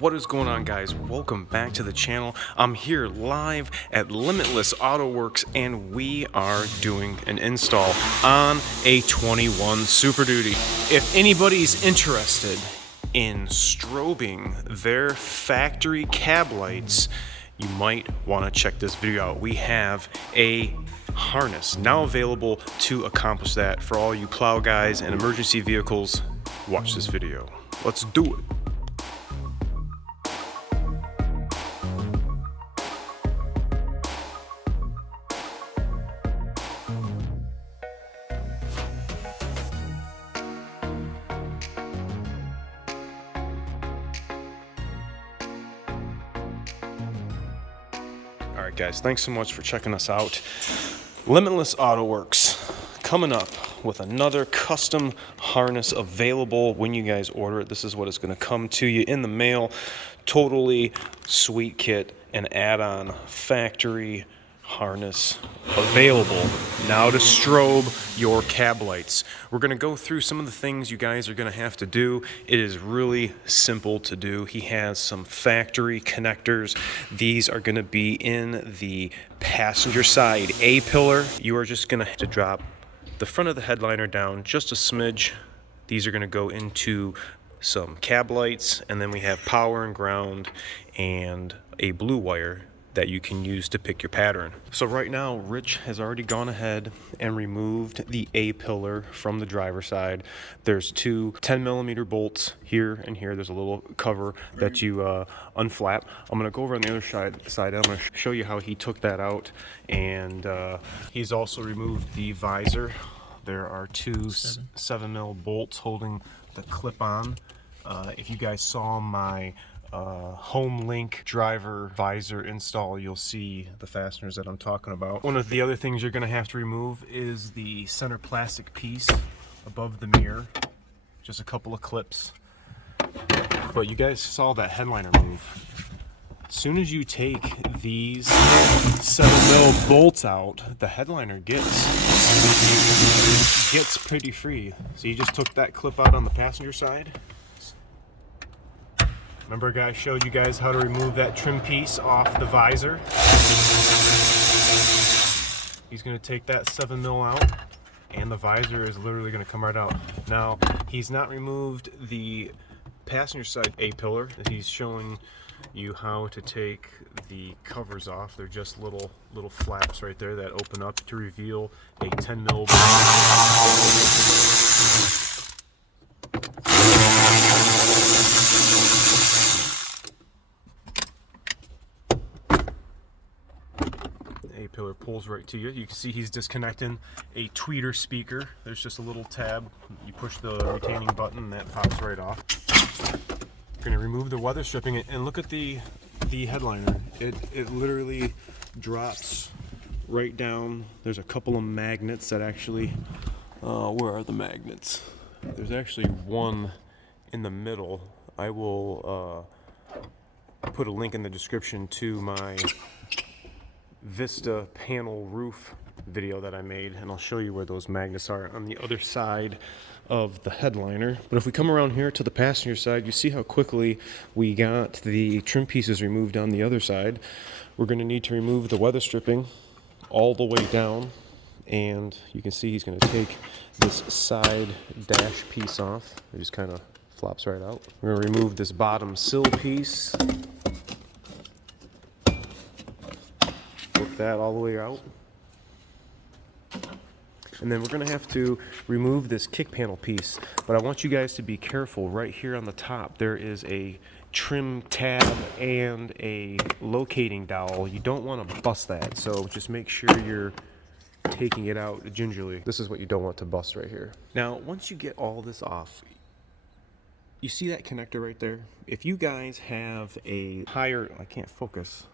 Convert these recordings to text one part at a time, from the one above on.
What is going on, guys? Welcome back to the channel. I'm here live at Limitless Autoworks and we are doing an install on a 21 Super Duty. If anybody's interested in strobing their factory cab lights, you might want to check this video out. We have a harness now available to accomplish that. For all you plow guys and emergency vehicles, watch this video. Let's do it. Alright guys, thanks so much for checking us out. Limitless Autoworks coming up with another custom harness available when you guys order it. This is what it's going to come to you in the mail. Totally sweet kit, an add-on factory harness available now to strobe your cab lights. We're going to go through some of the things you guys are going to have to do. It is really simple to do. He has some factory connectors. These are going to be in the passenger side A-pillar. You are just going to have to drop the front of the headliner down just a smidge. These are going to go into some cab lights, and then we have power and ground and a blue wire that you can use to pick your pattern. So right now, Rich has already gone ahead and removed the A-pillar from the driver's side. There's two 10mm bolts here and here. There's a little cover that you unflap. I'm gonna go over on the other side. I'm gonna show you how he took that out. And he's also removed the visor. There are two 7mm bolts holding the clip on. If you guys saw my home link driver visor install, you'll see the fasteners that I'm talking about. One of the other things you're going to have to remove is the center plastic piece above the mirror. Just a couple of clips. But you guys saw that headliner move. As soon as you take these 7mm bolts out, the headliner gets pretty free. So you just took that clip out on the passenger side. Remember, guys, showed you guys how to remove that trim piece off the visor. He's going to take that 7mm out, and the visor is literally going to come right out. Now, he's not removed the passenger side A-pillar. He's showing you how to take the covers off. They're just little flaps right there that open up to reveal a 10mm. A-pillar pulls right to you. You can see he's disconnecting a tweeter speaker. There's just a little tab. You push the retaining button and that pops right off. Going to remove the weather stripping, and look at the headliner. It literally drops right down. There's a couple of magnets that actually, where are the magnets? There's actually one in the middle. I will put a link in the description to my Vista panel roof video that I made, and I'll show you where those magnets are on the other side of the headliner. But if we come around here to the passenger side, you see how quickly we got the trim pieces removed on the other side. We're going to need to remove the weather stripping all the way down, and you can see he's going to take this side dash piece off. It just kind of flops right out. We're going to remove this bottom sill piece. That all the way out, and then we're going to have to remove this kick panel piece. But I want you guys to be careful. Right here on the top there is a trim tab and a locating dowel. You don't want to bust that, so just make sure you're taking it out gingerly. This is what you don't want to bust right here. Now once you get all this off, you see that connector right there? If you guys have a higher, I can't focus.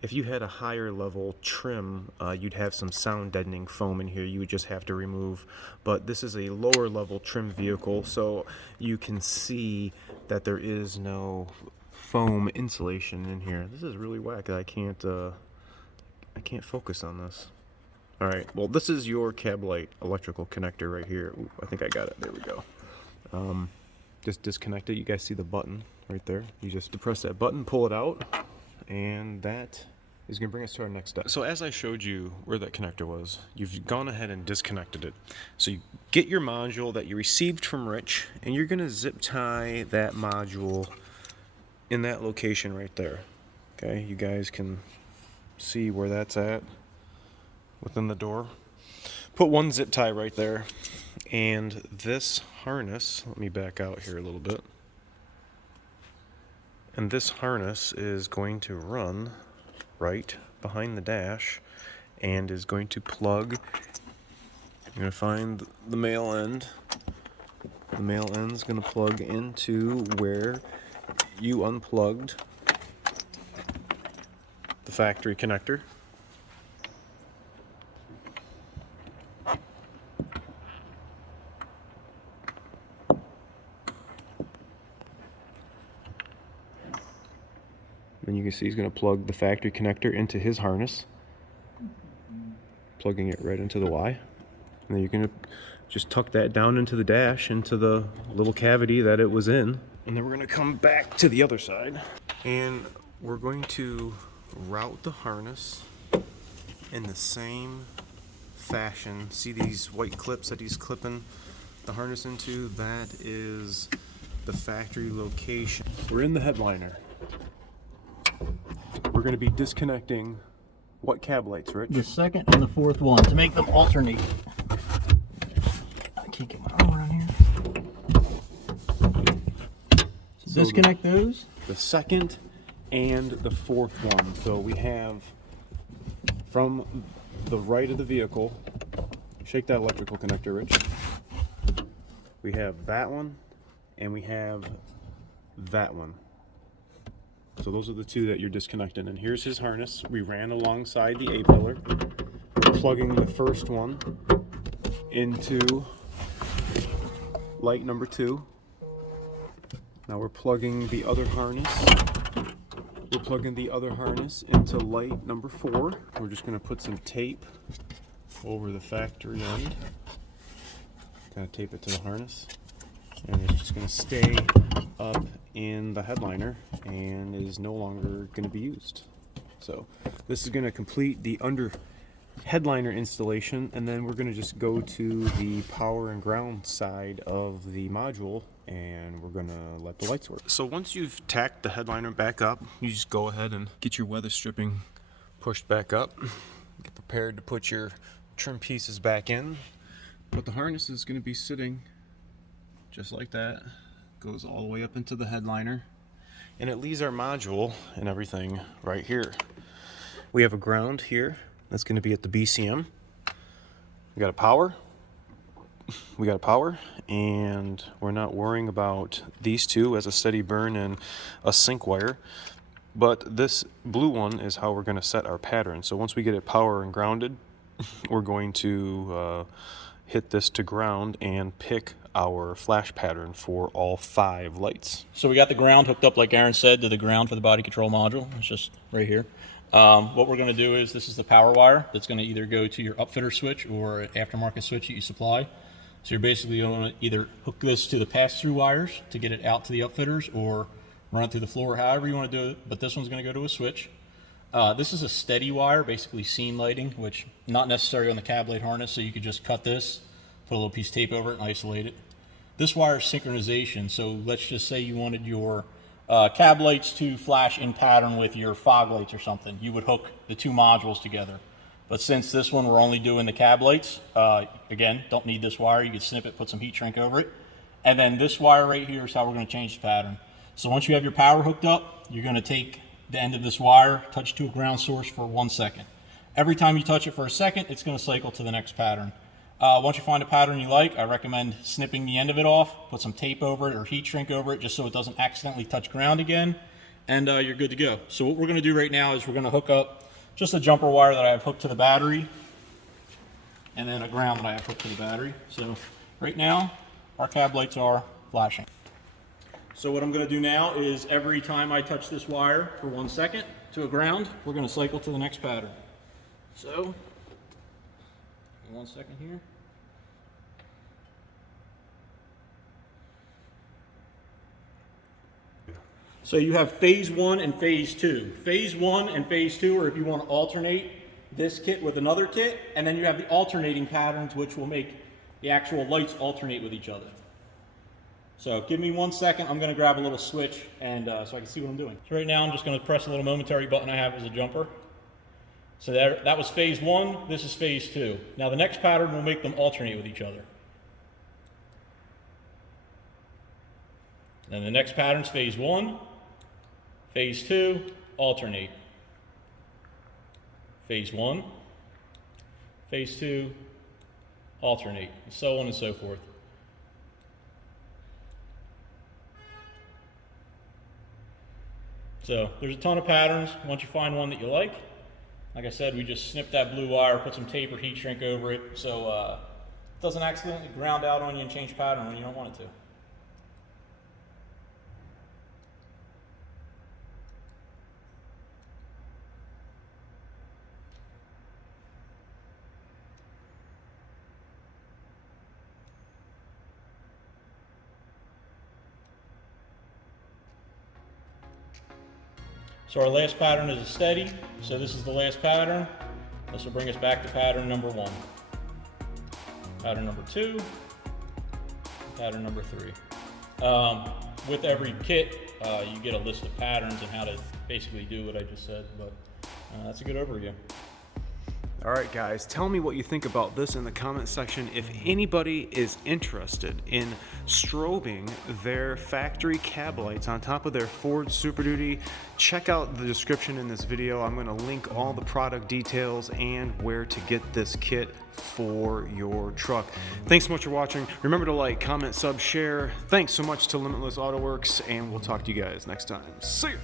If you had a higher level trim, you'd have some sound deadening foam in here you would just have to remove. But this is a lower level trim vehicle, so you can see that there is no foam insulation in here. This is really whack. I can't focus on this. All right, well, this is your cab light electrical connector right here. Ooh, I think I got it. There we go. just disconnect it. You guys see the button right there. You just depress that button, pull it out, and that is going to bring us to our next step. So as I showed you where that connector was, you've gone ahead and disconnected it. So you get your module that you received from Rich, and you're going to zip tie that module in that location right there. Okay, you guys can see where that's at within the door. Put one zip tie right there, and this harness, let me back out here a little bit, and this harness is going to run right behind the dash and is going to plug. You're going to find the male end. The male end is going to plug into where you unplugged the factory connector. Then you can see he's going to plug the factory connector into his harness, plugging it right into the Y. And then you're going to just tuck that down into the dash, into the little cavity that it was in. And then we're going to come back to the other side, and we're going to route the harness in the same fashion. See these white clips that he's clipping the harness into? That is the factory location. We're in the headliner. We're going to be disconnecting what cab lights, Rich? The second and the fourth one to make them alternate. I can't get my arm around here. So disconnect those. The second and the fourth one. So we have from the right of the vehicle, shake that electrical connector, Rich. We have that one, and we have that one. So those are the two that you're disconnecting. And here's his harness. We ran alongside the A-pillar. We're plugging the first one into light number 2. Now we're plugging the other harness. We're plugging the other harness into light number 4. We're just going to put some tape over the factory end. Kind of tape it to the harness. And it's just going to stay up in the headliner and is no longer going to be used. So this is going to complete the under headliner installation, and then we're going to just go to the power and ground side of the module, and we're going to let the lights work. So once you've tacked the headliner back up, you just go ahead and get your weather stripping pushed back up. Get prepared to put your trim pieces back in. But the harness is going to be sitting just like that. Goes all the way up into the headliner, and it leaves our module and everything right here. We have a ground here that's going to be at the BCM. We got a power. And we're not worrying about these two as a steady burn and a sync wire. But this blue one is how we're going to set our pattern. So once we get it power and grounded, we're going to hit this to ground and pick our flash pattern for all 5 lights. So we got the ground hooked up, like Aaron said, to the ground for the body control module. It's just right here. What we're going to do is, this is the power wire that's going to either go to your upfitter switch or an aftermarket switch that you supply. So you're basically going to either hook this to the pass-through wires to get it out to the upfitters, or run it through the floor, however you want to do it. But this one's going to go to a switch. This is a steady wire, basically scene lighting, which not necessary on the cab light harness, so you could just cut this, put a little piece of tape over it, and isolate it. This wire is synchronization, so let's just say you wanted your cab lights to flash in pattern with your fog lights or something. You would hook the 2 modules together. But since this one we're only doing the cab lights, again, don't need this wire. You could snip it, put some heat shrink over it. And then this wire right here is how we're going to change the pattern. So once you have your power hooked up, you're going to take the end of this wire, touch to a ground source for 1 second. Every time you touch it for a second, it's going to cycle to the next pattern. Once you find a pattern you like, I recommend snipping the end of it off, put some tape over it or heat shrink over it just so it doesn't accidentally touch ground again, and you're good to go. So what we're going to do right now is we're going to hook up just a jumper wire that I have hooked to the battery, and then a ground that I have hooked to the battery. So right now, our cab lights are flashing. So what I'm going to do now is every time I touch this wire for 1 second to a ground, we're going to cycle to the next pattern. So 1 second here. So you have phase 1 and phase 2. Phase 1 and phase 2 are if you want to alternate this kit with another kit, and then you have the alternating patterns, which will make the actual lights alternate with each other. So give me 1 second, I'm going to grab a little switch and so I can see what I'm doing. So right now I'm just going to press a little momentary button I have as a jumper. So that was phase 1, this is phase 2. Now the next pattern will make them alternate with each other. Then the next pattern is phase 1, phase 2, alternate. Phase 1, phase 2, alternate, and so on and so forth. So there's a ton of patterns. Once you find one that you like I said, we just snip that blue wire, put some tape or heat shrink over it so it doesn't accidentally ground out on you and change pattern when you don't want it to. So our last pattern is a steady, so this is the last pattern. This will bring us back to pattern number 1. Pattern number 2, pattern number 3. With every kit, you get a list of patterns and how to basically do what I just said, but that's a good overview. All right, guys, tell me what you think about this in the comment section. If anybody is interested in strobing their factory cab lights on top of their Ford Super Duty, check out the description in this video. I'm going to link all the product details and where to get this kit for your truck. Thanks so much for watching. Remember to like, comment, sub, share. Thanks so much to Limitless Autoworks, and we'll talk to you guys next time. See ya!